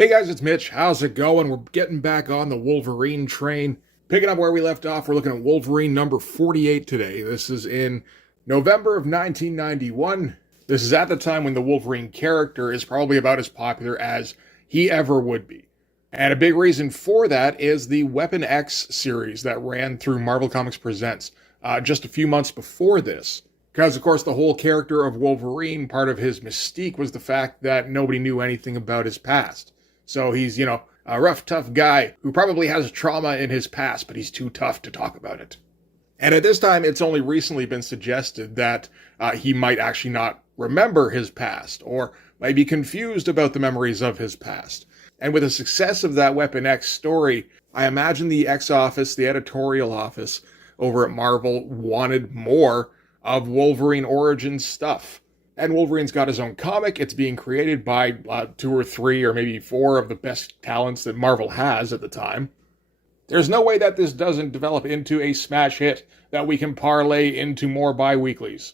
Hey guys, it's Mitch. How's it going? We're getting back on the Wolverine train. Picking up where we left off, we're looking at Wolverine number 48 today. This is in November of 1991. This is at the time when the Wolverine character is probably about as popular as he ever would be. And a big reason for that is the Weapon X series that ran through Marvel Comics Presents just a few months before this. Because, of course, the whole character of Wolverine, part of his mystique was the fact that nobody knew anything about his past. So he's, a rough, tough guy who probably has trauma in his past, but he's too tough to talk about it. And at this time, it's only recently been suggested that he might actually not remember his past, or might be confused about the memories of his past. And with the success of that Weapon X story, I imagine the X office, the editorial office over at Marvel, wanted more of Wolverine origin stuff. And Wolverine's got his own comic. It's being created by 2 or 3 or maybe 4 of the best talents that Marvel has at the time. There's no way that this doesn't develop into a smash hit that we can parlay into more bi-weeklies.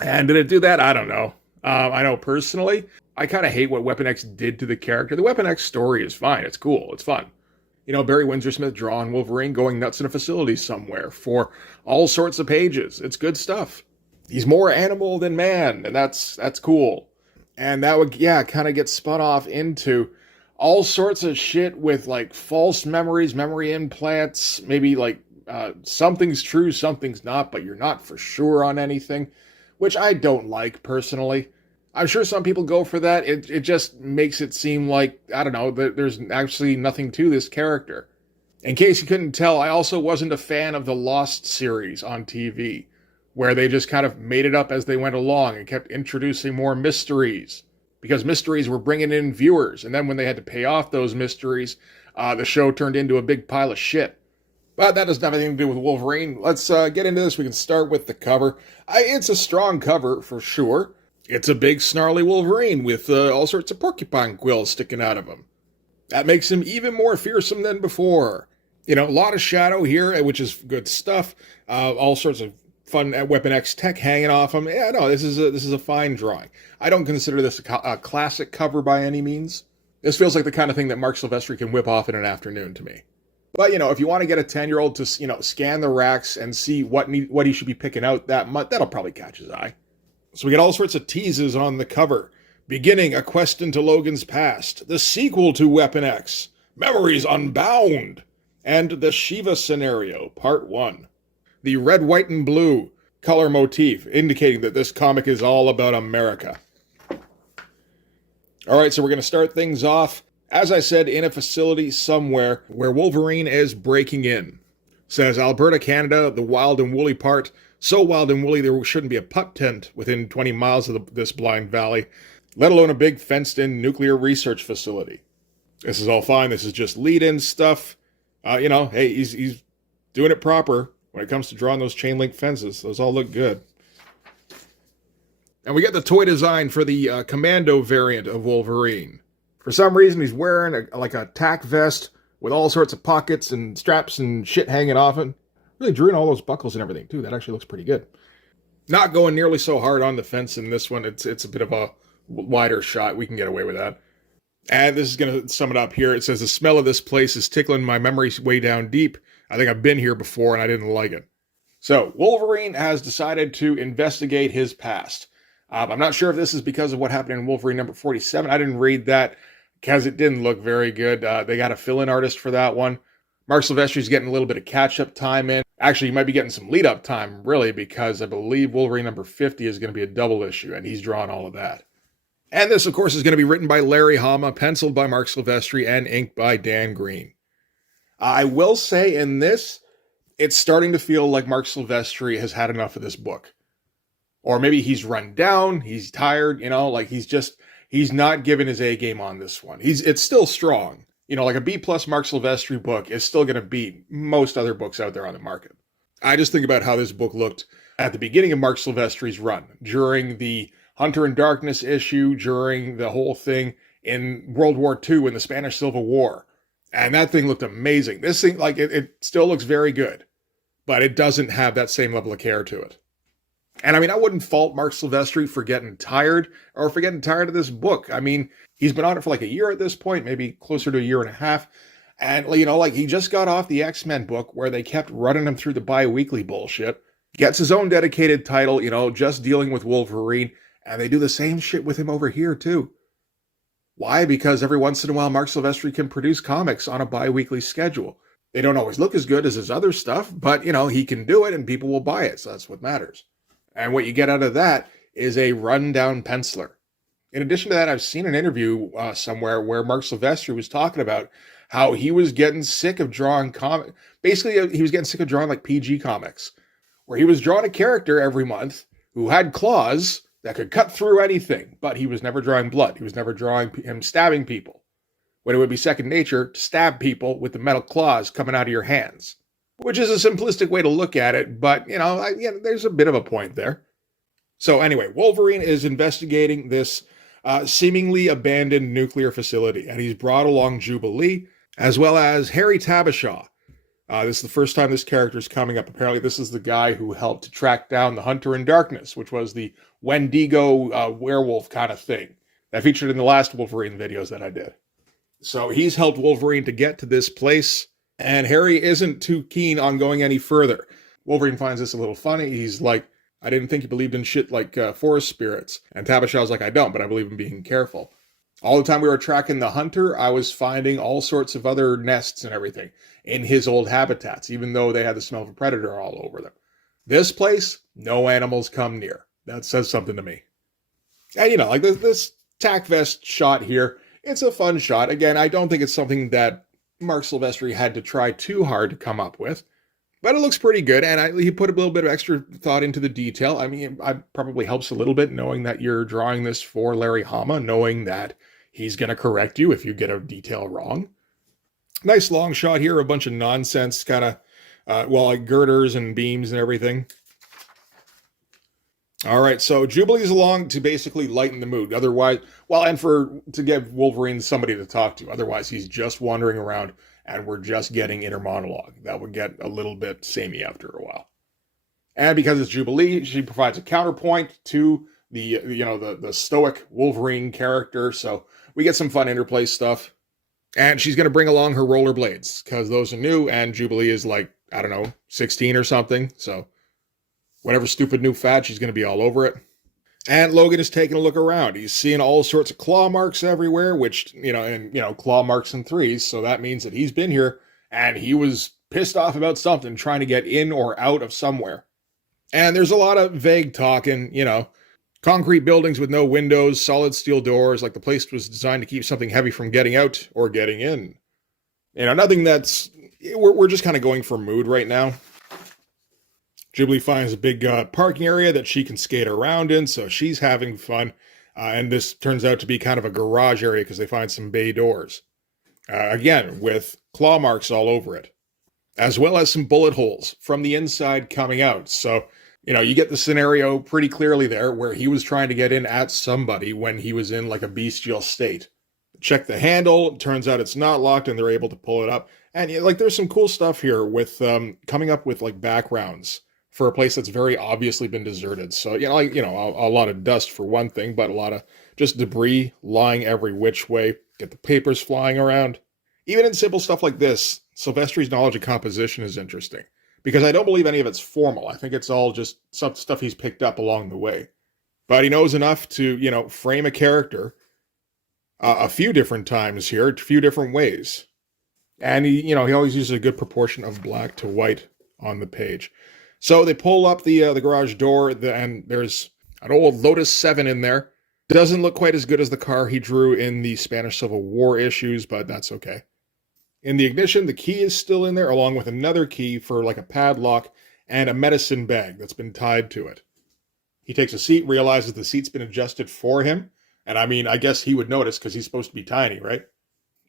And did it do that? I don't know. I know personally, I kind of hate what Weapon X did to the character. The Weapon X story is fine. It's cool. It's fun. Barry Windsor-Smith drawing Wolverine going nuts in a facility somewhere for all sorts of pages. It's good stuff. He's more animal than man, and that's cool. And that would, kind of get spun off into all sorts of shit with, false memories, memory implants, maybe, something's true, something's not, but you're not for sure on anything, which I don't like, personally. I'm sure some people go for that. It just makes it seem like, I don't know, that there's actually nothing to this character. In case you couldn't tell, I also wasn't a fan of the Lost series on TV, where they just kind of made it up as they went along and kept introducing more mysteries, because mysteries were bringing in viewers, and then when they had to pay off those mysteries, the show turned into a big pile of shit. But that doesn't have anything to do with Wolverine. Let's get into this. We can start with the cover. It's a strong cover, for sure. It's a big, snarly Wolverine with all sorts of porcupine quills sticking out of him. That makes him even more fearsome than before. A lot of shadow here, which is good stuff. All sorts of fun Weapon X tech hanging off him. Yeah, no, this is a fine drawing. I don't consider this a classic cover by any means. This feels like the kind of thing that Mark Silvestri can whip off in an afternoon to me. But, if you want to get a 10-year-old to, scan the racks and see what he should be picking out that month, that'll probably catch his eye. So we get all sorts of teases on the cover. Beginning, A Quest into Logan's Past, the sequel to Weapon X, Memories Unbound, and the Shiva Scenario, Part 1. The red, white, and blue color motif, indicating that this comic is all about America. Alright, so we're going to start things off, as I said, in a facility somewhere where Wolverine is breaking in. Says, Alberta, Canada, the wild and woolly part. So wild and woolly there shouldn't be a pup tent within 20 miles of this blind valley, let alone a big fenced-in nuclear research facility. This is all fine. This is just lead-in stuff. Hey, he's doing it proper when it comes to drawing those chain-link fences. Those all look good. And we get the toy design for the Commando variant of Wolverine. For some reason, he's wearing a tack vest with all sorts of pockets and straps and shit hanging off it. Really drew in all those buckles and everything, too. That actually looks pretty good. Not going nearly so hard on the fence in this one. It's a bit of a wider shot. We can get away with that. And this is going to sum it up here. It says, the smell of this place is tickling my memories way down deep. I think I've been here before and I didn't like it. So, Wolverine has decided to investigate his past. I'm not sure if this is because of what happened in Wolverine number 47. I didn't read that because it didn't look very good. They got a fill-in artist for that one. Mark Silvestri's getting a little bit of catch-up time in. Actually, he might be getting some lead-up time, really, because I believe Wolverine number 50 is going to be a double issue, and he's drawing all of that. And this, of course, is going to be written by Larry Hama, penciled by Mark Silvestri, and inked by Dan Green. I will say in this, it's starting to feel like Mark Silvestri has had enough of this book. Or maybe he's run down, he's tired, he's not giving his A game on this one. It's still strong. A B-plus Mark Silvestri book is still going to beat most other books out there on the market. I just think about how this book looked at the beginning of Mark Silvestri's run, during the Hunter in Darkness issue, during the whole thing in World War II in the Spanish Civil War. And that thing looked amazing. This thing, it still looks very good, but it doesn't have that same level of care to it. And I mean, I wouldn't fault Mark Silvestri for getting tired or for getting tired of this book. I mean, he's been on it for like a year at this point, maybe closer to a year and a half. And, like he just got off the X-Men book where they kept running him through the bi-weekly bullshit. Gets his own dedicated title, just dealing with Wolverine. And they do the same shit with him over here, too. Why? Because every once in a while, Mark Silvestri can produce comics on a bi-weekly schedule. They don't always look as good as his other stuff, but, he can do it and people will buy it. So that's what matters. And what you get out of that is a rundown penciler. In addition to that, I've seen an interview somewhere where Mark Silvestri was talking about how he was getting sick of drawing comics. Basically, he was getting sick of drawing like PG comics, where he was drawing a character every month who had claws that could cut through anything, but he was never drawing blood. He was never drawing him stabbing people, when it would be second nature to stab people with the metal claws coming out of your hands. Which is a simplistic way to look at it, but, there's a bit of a point there. So anyway, Wolverine is investigating this seemingly abandoned nuclear facility, and he's brought along Jubilee, as well as Harry Tabashaw. This is the first time this character is coming up. Apparently, this is the guy who helped to track down the Hunter in Darkness, which was the Wendigo werewolf kind of thing that featured in the last Wolverine videos that I did. So he's helped Wolverine to get to this place, and Harry isn't too keen on going any further. Wolverine finds this a little funny. He's like, I didn't think you believed in shit like forest spirits. And Tabashaw's like, I don't, but I believe in being careful. All the time we were tracking the Hunter, I was finding all sorts of other nests and everything in his old habitats, even though they had the smell of a predator all over them. This place, no animals come near. That says something to me. And, like this tack vest shot here, it's a fun shot. Again, I don't think it's something that Mark Silvestri had to try too hard to come up with. But it looks pretty good, and he put a little bit of extra thought into the detail. I mean, it probably helps a little bit knowing that you're drawing this for Larry Hama, knowing that he's going to correct you if you get a detail wrong. Nice long shot here, a bunch of nonsense kind of, like girders and beams and everything. All right, so Jubilee's along to basically lighten the mood. Otherwise, and to give Wolverine somebody to talk to. Otherwise, he's just wandering around and we're just getting inner monologue. That would get a little bit samey after a while. And because it's Jubilee, she provides a counterpoint to the stoic Wolverine character. So we get some fun interplay stuff. And she's going to bring along her rollerblades because those are new, and Jubilee is like, 16 or something. So whatever stupid new fad, she's going to be all over it. And Logan is taking a look around. He's seeing all sorts of claw marks everywhere, which, claw marks in threes. So that means that he's been here and he was pissed off about something, trying to get in or out of somewhere. And there's a lot of vague talking, concrete buildings with no windows, solid steel doors, like the place was designed to keep something heavy from getting out or getting in. Nothing we're just kind of going for mood right now. Jubilee finds a big parking area that she can skate around in, so she's having fun. And this turns out to be kind of a garage area because they find some bay doors. Again, with claw marks all over it. As well as some bullet holes from the inside coming out. So, you get the scenario pretty clearly there where he was trying to get in at somebody when he was in like a bestial state. Check the handle, turns out it's not locked and they're able to pull it up. And there's some cool stuff here with coming up with like backgrounds for a place that's very obviously been deserted. So, a lot of dust for one thing, but a lot of just debris lying every which way. Get the papers flying around. Even in simple stuff like this, Silvestri's knowledge of composition is interesting. Because I don't believe any of it's formal. I think it's all just some stuff he's picked up along the way. But he knows enough to, frame a character a few different times here, a few different ways. And he always uses a good proportion of black to white on the page. So they pull up the garage door, and there's an old Lotus 7 in there. Doesn't look quite as good as the car he drew in the Spanish Civil War issues, but that's okay. In the ignition, the key is still in there, along with another key for like a padlock and a medicine bag that's been tied to it. He takes a seat, realizes the seat's been adjusted for him. And I guess he would notice because he's supposed to be tiny, right?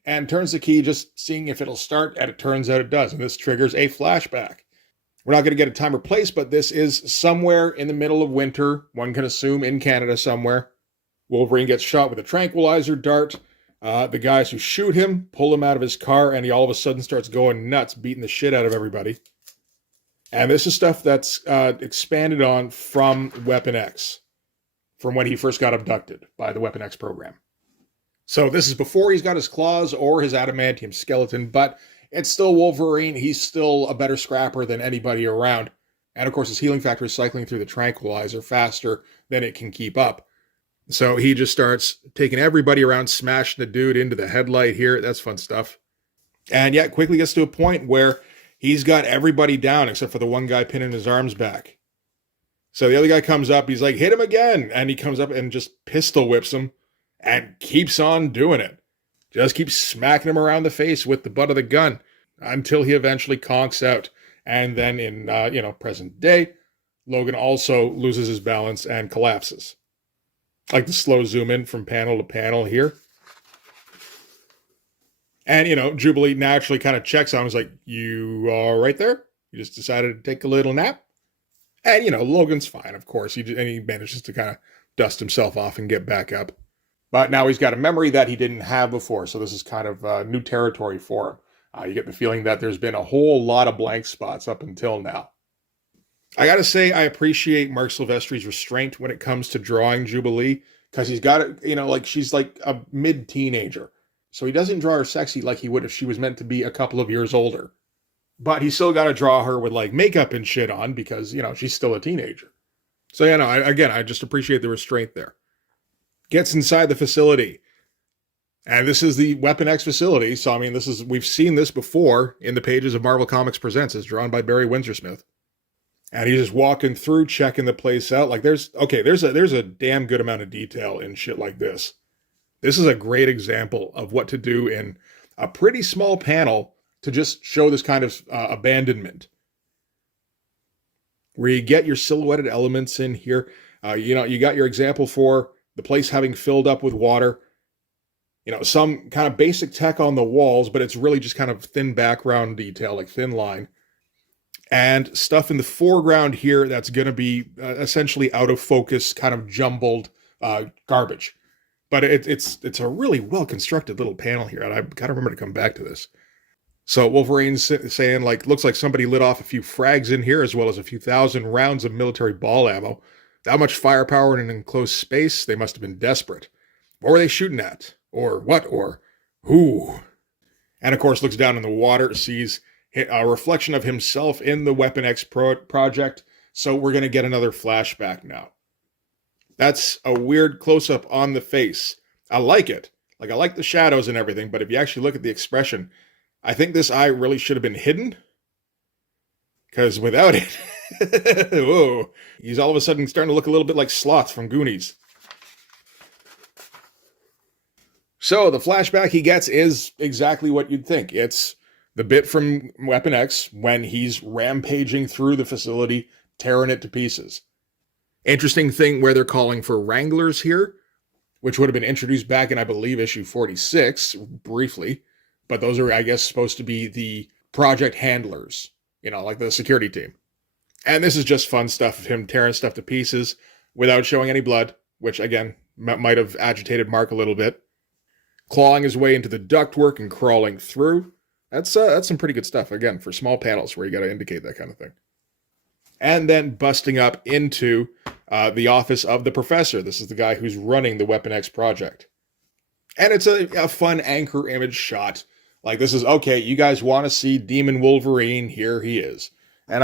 And turns the key, just seeing if it'll start, and it turns out it does. And this triggers a flashback. We're not going to get a time or place, but this is somewhere in the middle of winter. One can assume in Canada somewhere. Wolverine gets shot with a tranquilizer dart. The guys who shoot him pull him out of his car, and he all of a sudden starts going nuts, beating the shit out of everybody. And this is stuff that's expanded on from Weapon X, from when he first got abducted by the Weapon X program. So this is before he's got his claws or his adamantium skeleton, but it's still Wolverine. He's still a better scrapper than anybody around. And of course, his healing factor is cycling through the tranquilizer faster than it can keep up. So he just starts taking everybody around, smashing the dude into the headlight here. That's fun stuff. And yet quickly gets to a point where he's got everybody down except for the one guy pinning his arms back. So the other guy comes up, he's like, hit him again. And he comes up and just pistol whips him and keeps on doing it. Just keeps smacking him around the face with the butt of the gun until he eventually conks out. And then in, present day, Logan also loses his balance and collapses. Like the slow zoom in from panel to panel here. And, Jubilee naturally kind of checks on him. He's like, you all right there? You just decided to take a little nap? And, Logan's fine, of course. He manages to kind of dust himself off and get back up. But now he's got a memory that he didn't have before, so this is kind of new territory for him. You get the feeling that there's been a whole lot of blank spots up until now. I gotta say, I appreciate Mark Silvestri's restraint when it comes to drawing Jubilee, because he's got it, she's like a mid-teenager. So he doesn't draw her sexy like he would if she was meant to be a couple of years older. But he's still got to draw her with makeup and shit on because, she's still a teenager. So, I just appreciate the restraint there. Gets inside the facility. And this is the Weapon X facility. So, we've seen this before in the pages of Marvel Comics Presents. It's drawn by Barry Windsor-Smith. And he's just walking through, checking the place out. There's a damn good amount of detail in shit like this. This is a great example of what to do in a pretty small panel to just show this kind of abandonment. Where you get your silhouetted elements in here. You got your example for the place having filled up with water. Some kind of basic tech on the walls, but it's really just kind of thin background detail, like thin line. And stuff in the foreground here that's going to be essentially out of focus, kind of jumbled garbage. But it's a really well-constructed little panel here, and I've got to remember to come back to this. So Wolverine's saying, looks like somebody lit off a few frags in here, as well as a few thousand rounds of military ball ammo. That much firepower in an enclosed space, they must have been desperate. What were they shooting at? Or what? Or who? And of course looks down in the water, sees a reflection of himself in the Weapon X project, so we're going to get another flashback now. That's a weird close-up on the face. I like it. I like the shadows and everything, but if you actually look at the expression, I think this eye really should have been hidden. Because without it, whoa, he's all of a sudden starting to look a little bit like Sloth from Goonies. So the flashback he gets is exactly what you'd think. It's the bit from Weapon X when he's rampaging through the facility, tearing it to pieces. Interesting thing where they're calling for Wranglers here, which would have been introduced back in, I believe, issue 46, briefly. But those are, I guess, supposed to be the project handlers, like the security team. And this is just fun stuff of him tearing stuff to pieces without showing any blood, which, again, might have agitated Mark a little bit. Clawing his way into the ductwork and crawling through. That's some pretty good stuff, again, for small panels where you got to indicate that kind of thing. And then busting up into the office of the professor. This is the guy who's running the Weapon X project. And it's a fun anchor image shot. This is, okay, you guys want to see Demon Wolverine, here he is. And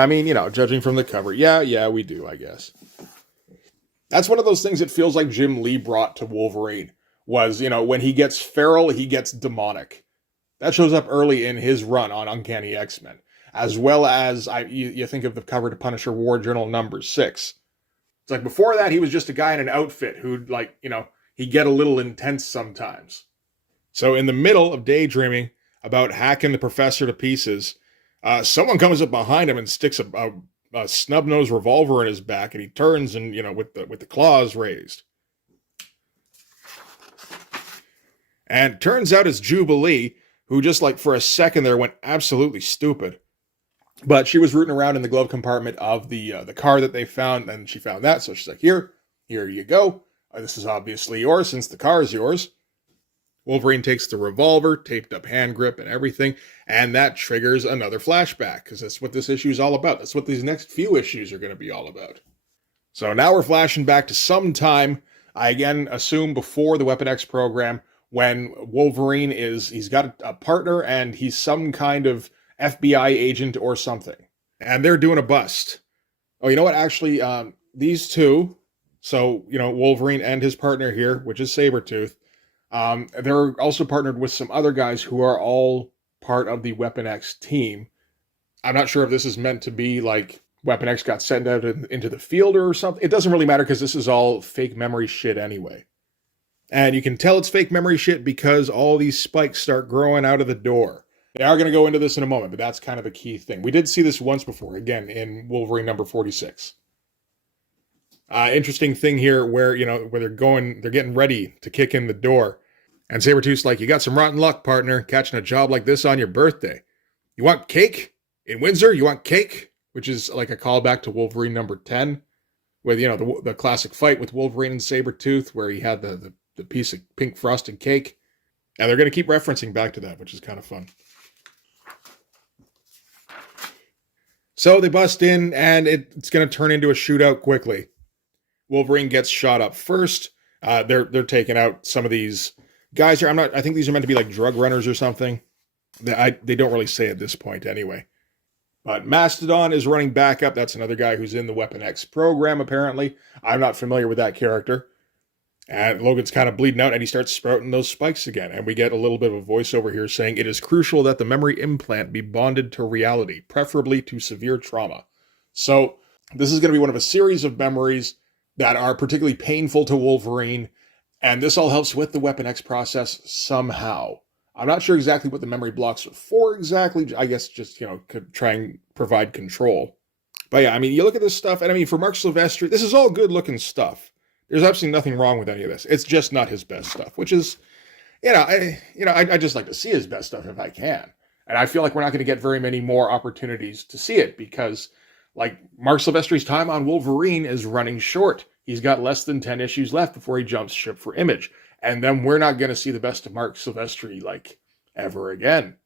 judging from the cover, yeah, we do, I guess. That's one of those things it feels like Jim Lee brought to Wolverine. Was, when he gets feral, he gets demonic. That shows up early in his run on Uncanny X-Men. As well as, you think of the cover to Punisher War Journal number 6. It's before that, he was just a guy in an outfit who'd, he'd get a little intense sometimes. So in the middle of daydreaming about hacking the professor to pieces, someone comes up behind him and sticks a snub-nosed revolver in his back, and he turns and, with the claws raised. And turns out it's Jubilee, who just for a second there went absolutely stupid. But she was rooting around in the glove compartment of the car that they found, and she found that, so she's like, here you go. This is obviously yours, since the car is yours. Wolverine takes the revolver, taped up hand grip and everything, and that triggers another flashback, because that's what this issue is all about. That's what these next few issues are going to be all about. So now we're flashing back to some time, I again assume before the Weapon X program, when Wolverine he's got a partner and he's some kind of FBI agent or something. And they're doing a bust. Oh, you know what? Actually, these two, so, Wolverine and his partner here, which is Sabretooth, they're also partnered with some other guys who are all part of the Weapon X team. I'm not sure if this is meant to be like Weapon X got sent out into the field or something. It doesn't really matter because this is all fake memory shit anyway. And you can tell it's fake memory shit because all these spikes start growing out of the door. They are going to go into this in a moment, but that's kind of the key thing. We did see this once before, again, in Wolverine number 46. Interesting thing here where, where they're getting ready to kick in the door. And Sabretooth's like, you got some rotten luck, partner, catching a job like this on your birthday. You want cake? In Windsor, you want cake? Which is like a callback to Wolverine number 10, with, the classic fight with Wolverine and Sabretooth, where he had the piece of pink frosted cake. And they're going to keep referencing back to that, which is kind of fun. So they bust in, and it's going to turn into a shootout quickly. Wolverine gets shot up first. They're taking out some of these guys here. I think these are meant to be like drug runners or something. They don't really say at this point anyway. But Mastodon is running back up. That's another guy who's in the Weapon X program, apparently. I'm not familiar with that character. And Logan's kind of bleeding out, and he starts sprouting those spikes again. And we get a little bit of a voiceover here saying, it is crucial that the memory implant be bonded to reality, preferably to severe trauma. So this is going to be one of a series of memories that are particularly painful to Wolverine, and this all helps with the Weapon X process somehow. I'm not sure exactly what the memory blocks are for exactly. I guess just, could try and provide control. But yeah, you look at this stuff, and for Mark Silvestri, this is all good-looking stuff. There's absolutely nothing wrong with any of this. It's just not his best stuff, which is, I just like to see his best stuff if I can. And I feel like we're not going to get very many more opportunities to see it because, like, Mark Silvestri's time on Wolverine is running short. He's got less than 10 issues left before he jumps ship for Image. And then we're not going to see the best of Mark Silvestri, like, ever again.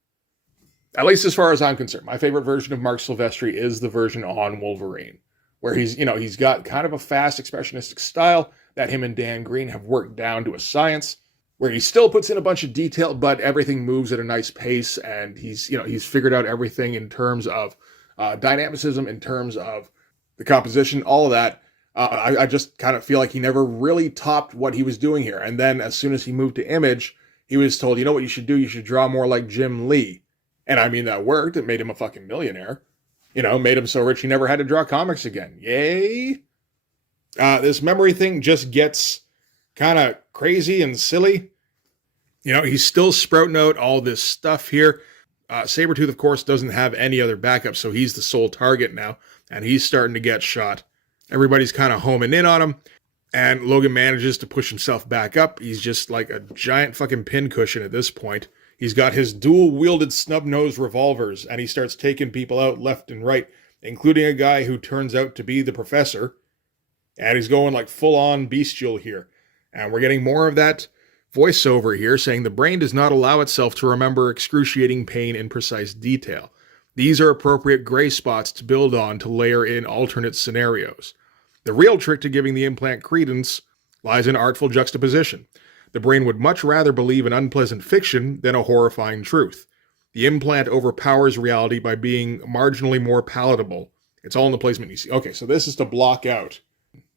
At least as far as I'm concerned. My favorite version of Mark Silvestri is the version on Wolverine, where he's got kind of a fast, expressionistic style that him and Dan Green have worked down to a science, where he still puts in a bunch of detail, but everything moves at a nice pace, and he's figured out everything in terms of dynamicism, in terms of the composition, all of that. I just kind of feel like he never really topped what he was doing here. And then as soon as he moved to Image, he was told, you know what you should do? You should draw more like Jim Lee. And that worked. It made him a fucking millionaire. Made him so rich he never had to draw comics again. Yay! This memory thing just gets kind of crazy and silly. He's still sprouting out all this stuff here. Sabretooth, of course, doesn't have any other backup, so he's the sole target now, and he's starting to get shot. Everybody's kind of homing in on him, and Logan manages to push himself back up. He's just like a giant fucking pincushion at this point. He's got his dual-wielded snub-nosed revolvers, and he starts taking people out left and right, including a guy who turns out to be the Professor. And he's going like full-on bestial here. And we're getting more of that voiceover here saying the brain does not allow itself to remember excruciating pain in precise detail. These are appropriate gray spots to build on to layer in alternate scenarios. The real trick to giving the implant credence lies in artful juxtaposition. The brain would much rather believe an unpleasant fiction than a horrifying truth. The implant overpowers reality by being marginally more palatable. It's all in the placement you see. Okay, so this is to block out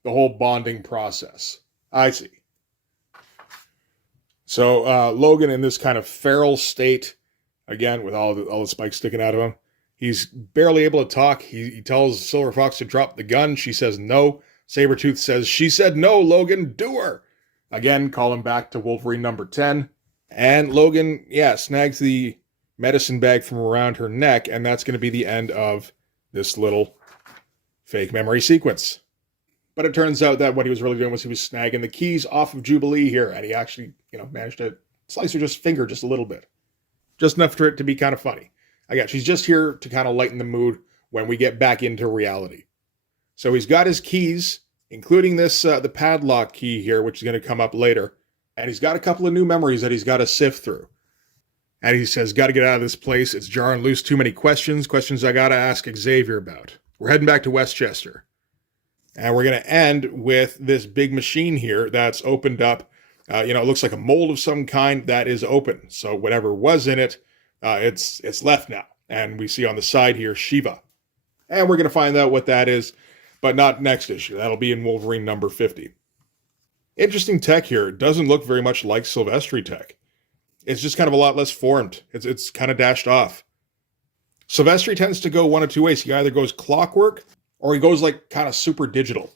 the whole bonding process. I see. So Logan in this kind of feral state, again, with all the spikes sticking out of him, he's barely able to talk. He tells Silver Fox to drop the gun. She says no. Sabretooth says, she said no, Logan, do her. Again, calling back to Wolverine number 10. And Logan, snags the medicine bag from around her neck, and that's going to be the end of this little fake memory sequence. But it turns out that what he was really doing was he was snagging the keys off of Jubilee here, and he actually, managed to slice her finger just a little bit. Just enough for it to be kind of funny. Again, she's just here to kind of lighten the mood when we get back into reality. So he's got his keys, including this, the padlock key here, which is going to come up later. And he's got a couple of new memories that he's got to sift through. And he says, got to get out of this place. It's jarring loose, too many questions I got to ask Xavier about. We're heading back to Westchester. And we're going to end with this big machine here that's opened up. It looks like a mold of some kind that is open. So whatever was in it, it's left now. And we see on the side here, Shiva. And we're going to find out what that is, but not next issue. That'll be in Wolverine number 50. Interesting tech here. It doesn't look very much like Silvestri tech. It's just kind of a lot less formed. It's kind of dashed off. Silvestri tends to go one of two ways. He either goes clockwork or he goes like kind of super digital.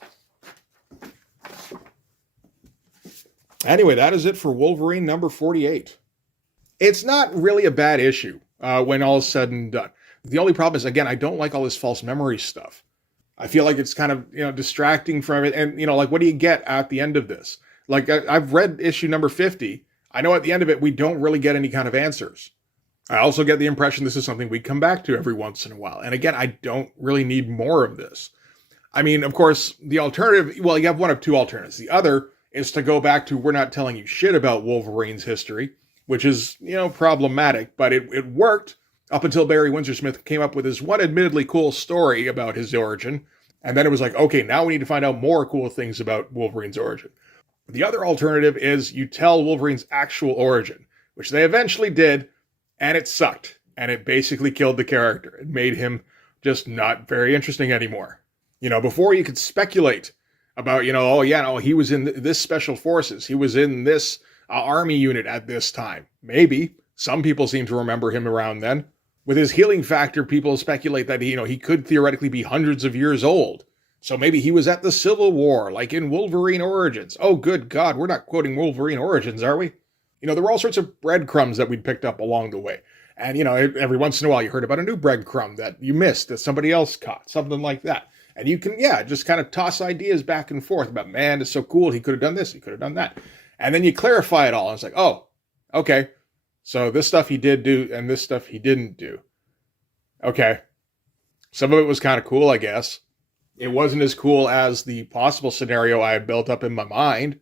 Anyway, that is it for Wolverine number 48. It's not really a bad issue when all is said and done. The only problem is, again, I don't like all this false memory stuff. I feel like it's kind of, distracting from it. And, like, what do you get at the end of this? Like, I've read issue number 50. I know at the end of it, we don't really get any kind of answers. I also get the impression this is something we come back to every once in a while. And again, I don't really need more of this. I mean, of course, the alternative, well, you have one of two alternatives. The other is to go back to, we're not telling you shit about Wolverine's history, which is, problematic, but it worked up until Barry Windsor-Smith came up with his one admittedly cool story about his origin. And then it was like, okay, now we need to find out more cool things about Wolverine's origin. The other alternative is you tell Wolverine's actual origin, which they eventually did, and it sucked. And it basically killed the character. It made him just not very interesting anymore. Before you could speculate about, he was in this special forces. He was in this army unit at this time. Maybe. Some people seem to remember him around then. With his healing factor, people speculate that, he could theoretically be hundreds of years old. So maybe he was at the Civil War, like in Wolverine Origins. Oh, good God, we're not quoting Wolverine Origins, are we? There were all sorts of breadcrumbs that we'd picked up along the way. And, every once in a while you heard about a new breadcrumb that you missed, that somebody else caught, something like that. And you can, just kind of toss ideas back and forth about, man, it's so cool, he could have done this, he could have done that. And then you clarify it all, and it's like, oh, okay. So this stuff he did do, and this stuff he didn't do. Okay. Some of it was kind of cool, I guess. It wasn't as cool as the possible scenario I had built up in my mind,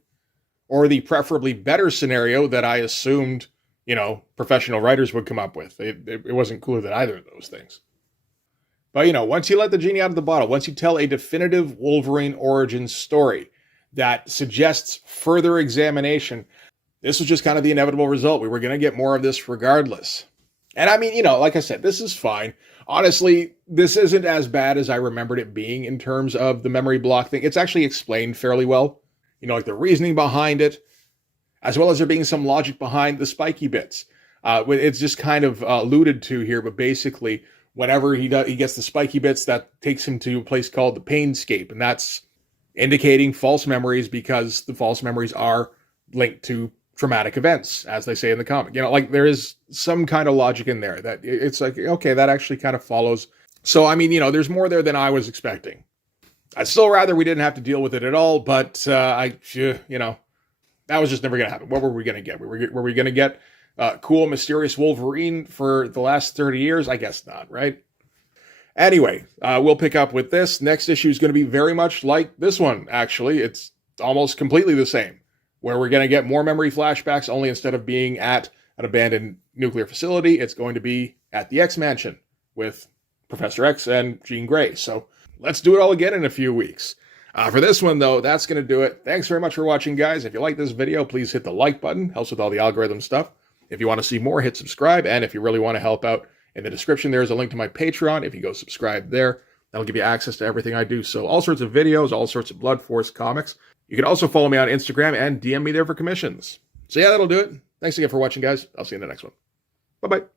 or the preferably better scenario that I assumed, professional writers would come up with. It wasn't cooler than either of those things. But, once you let the genie out of the bottle, once you tell a definitive Wolverine origin story that suggests further examination, this was just kind of the inevitable result. We were going to get more of this regardless. And I mean, like I said, this is fine. Honestly, this isn't as bad as I remembered it being in terms of the memory block thing. It's actually explained fairly well. Like the reasoning behind it, as well as there being some logic behind the spiky bits. It's just kind of alluded to here, but basically, whenever he gets the spiky bits, that takes him to a place called the Painscape, and that's indicating false memories because the false memories are linked to traumatic events, as they say in the comic. Like there is some kind of logic in there that it's like, okay, that actually kind of follows. So, I mean, there's more there than I was expecting. I'd still rather we didn't have to deal with it at all, but that was just never going to happen. What were we going to get? Were we going to get cool, mysterious Wolverine for the last 30 years? I guess not, right? Anyway, we'll pick up with this. Next issue is going to be very much like this one, actually. It's almost completely the same, where we're going to get more memory flashbacks, only instead of being at an abandoned nuclear facility, it's going to be at the X-Mansion with Professor X and Jean Grey. So let's do it all again in a few weeks. For this one, though, that's going to do it. Thanks very much for watching, guys. If you like this video, please hit the like button. Helps with all the algorithm stuff. If you want to see more, hit subscribe. And if you really want to help out, in the description, there's a link to my Patreon. If you go subscribe there, that'll give you access to everything I do. So all sorts of videos, all sorts of Blood Force comics. You can also follow me on Instagram and DM me there for commissions. So yeah, that'll do it. Thanks again for watching, guys. I'll see you in the next one. Bye-bye.